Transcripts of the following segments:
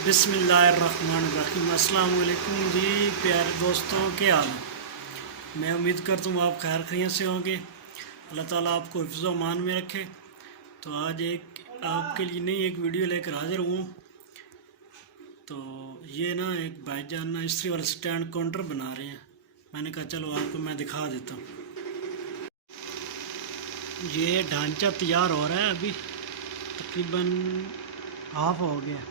बिस्मिल्लाहिर्रहमानिर्रहीम। अस्सलाम वालेकुम जी प्यारे दोस्तों, क्या हाल है। मैं उम्मीद करता हूँ आप खैर खैरियत से होंगे। अल्लाह ताला आपको हिफ्ज़ व अमान में रखे। तो आज एक आपके लिए नई एक वीडियो लेकर हाजिर हूँ। तो ये ना एक भाईजान ना इस्त्री वाला स्टैंड काउंटर बना रहे हैं। मैंने कहा चलो आपको मैं दिखा देता हूँ। ये ढांचा तैयार हो रहा है, अभी तकरीबन हाफ हो गया।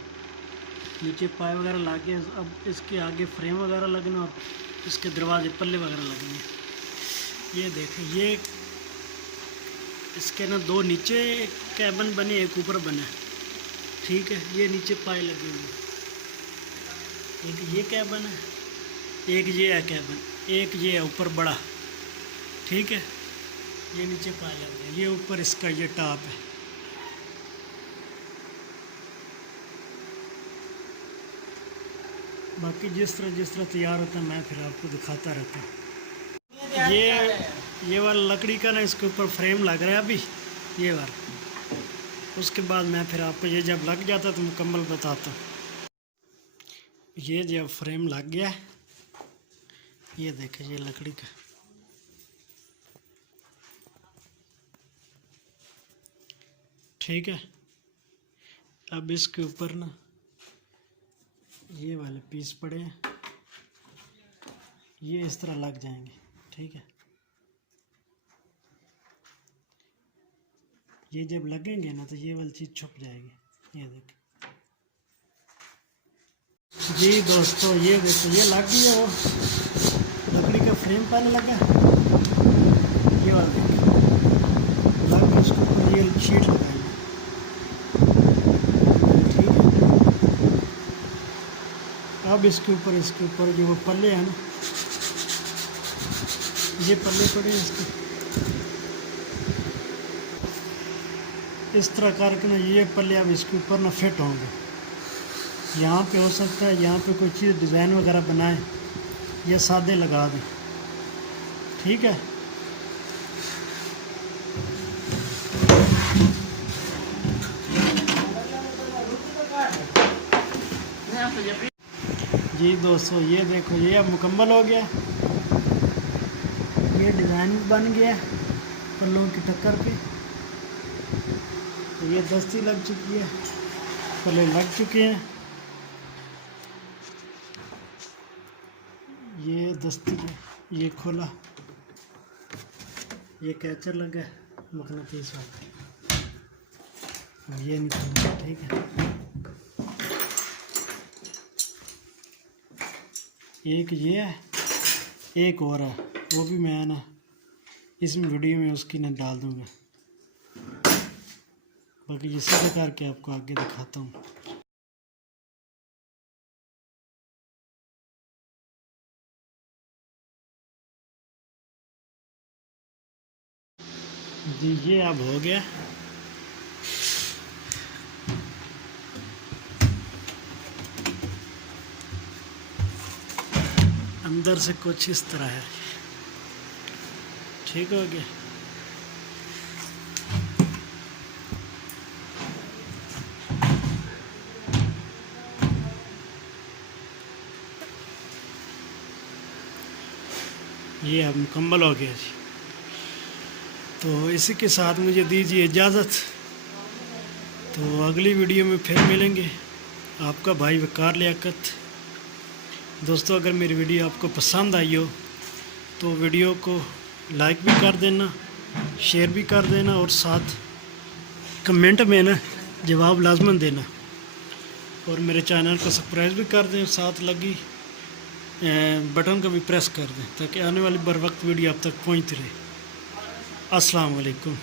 नीचे पाए वगैरह लग गए, अब इसके आगे फ्रेम वगैरह लगना और इसके दरवाजे पल्ले वगैरह लगने। ये देखें, ये इसके ना दो नीचे कैबिन बने, एक ऊपर बने। ठीक है, ये नीचे पाए लगे हुए, एक ये कैबिन है, एक ये है कैबिन, एक ये है ऊपर बड़ा। ठीक है, ये नीचे पाए लगे हैं, ये ऊपर इसका ये टॉप है। बाकी जिस तरह तैयार होता है मैं फिर आपको दिखाता रहता हूँ। ये वाला लकड़ी का ना इसके ऊपर फ्रेम लग रहा है अभी, ये वाला। उसके बाद मैं फिर आपको ये जब लग जाता तो मुकम्मल बताता हूँ। ये जब फ्रेम लग गया, ये देखें, ये लकड़ी का। ठीक है, अब इसके ऊपर ना ये वाले पीस पड़े हैं, ये इस तरह लग जाएंगे। ठीक है, ये जब लगेंगे ना तो ये वाली चीज़ छुप जाएगी। ये देखें जी दोस्तों, ये देखो, ये लग गया, वो लकड़ी का फ्रेम पहले लगा, ये वाला देखिए लग के उसके ऊपर ये शीट लगाएंगे। ठीक है, अब इसके ऊपर जो वो पल्ले हैं ना, ये पल्ले पड़े हैं इसके, इस तरह करके ना ये पल्ले अब इसके ऊपर ना फिट होंगे। यहाँ पे हो सकता है यहाँ पे कोई चीज़ डिज़ाइन वगैरह बनाए या सादे लगा दें। ठीक है, जी दोस्तों, ये देखो, ये अब मुकम्मल हो गया। ये डिज़ाइन भी बन गया पल्लों की टक्कर पे। तो ये दस्ती लग चुकी है, पल्ले लग चुके हैं। ये दस्ती है, ये खोला, ये कैचर लगा मकनातीस वाला, ये निकल गया। ठीक है, एक ये है, एक और है, वो भी मैं ना इस वीडियो में उसकी ना डाल दूँगा। बाकी ये सीधा करके आपको आगे दिखाता हूँ। जी ये अब हो गया। अंदर से कुछ इस तरह है। ठीक हो गया। ये अब मुकम्मल हो गया जी। तो इसी के साथ मुझे दीजिए इजाज़त। तो अगली वीडियो में फिर मिलेंगे। आपका भाई वकार लियाकत। दोस्तों, अगर मेरी वीडियो आपको पसंद आई हो तो वीडियो को लाइक भी कर देना, शेयर भी कर देना और साथ कमेंट में ना जवाब लाजमन देना। और मेरे चैनल को सब्सक्राइब भी कर दें, साथ लगी बटन को भी प्रेस कर दें ताकि आने वाली बर वक्त वीडियो आप तक पहुंचती रहे। अस्सलाम वालेकुम।